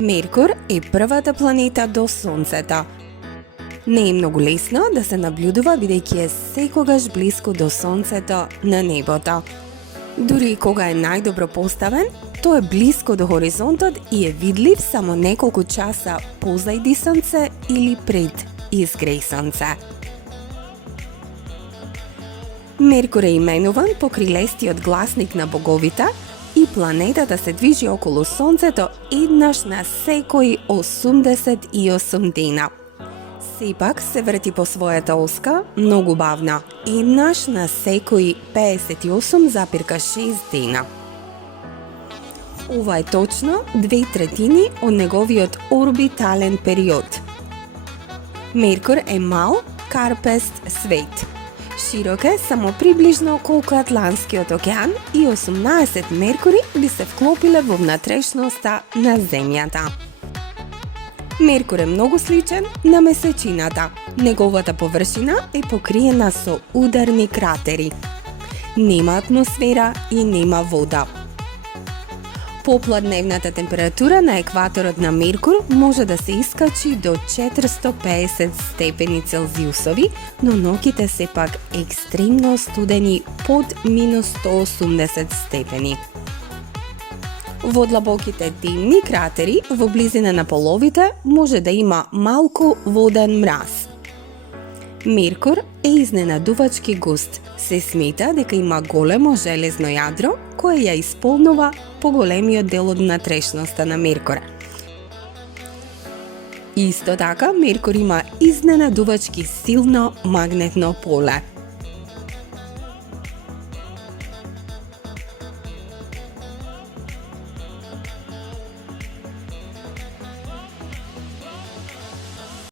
Меркур е првата планета до Сонцето. Не е многу лесно да се наблюдува бидејќи е секогаш блиску до Сонцето на небото. Дури и кога е најдобро поставен, тој е блиско до хоризонтот и е видлив само неколку часа позајди Сонце или пред изгреј Сонце. Меркур е именуван по крилестиот гласник на боговите и планетата се движи околу Сонцето еднаш на секои 88 дена. Сепак се врти по својата оска многу бавно, еднаш на секои 58,6 дена. Ова е точно 2/3 од неговиот орбитален период. Меркур е мал, карпест свет. Широк е само приближно колку Атлантскиот океан и 18 Меркури би се вклопиле во внатрешноста на Земјата. Меркур е многу сличен на месечината. Неговата површина е покриена со ударни кратери. Нема атмосфера и нема вода. Попладневната температура на екваторот на Меркур може да се искачи до 450 степени Целзиусови, но ноќите се пак екстремно студени под минус 180 степени. Во длабоките темни кратери во близина на половите може да има малку воден мраз. Меркур е изненадувачки густ. Се смета дека има големо железно јадро кое ја исполнува поголемиот дел од внатрешноста на Меркур. Исто така, Меркур има изненадувачки силно магнетно поле.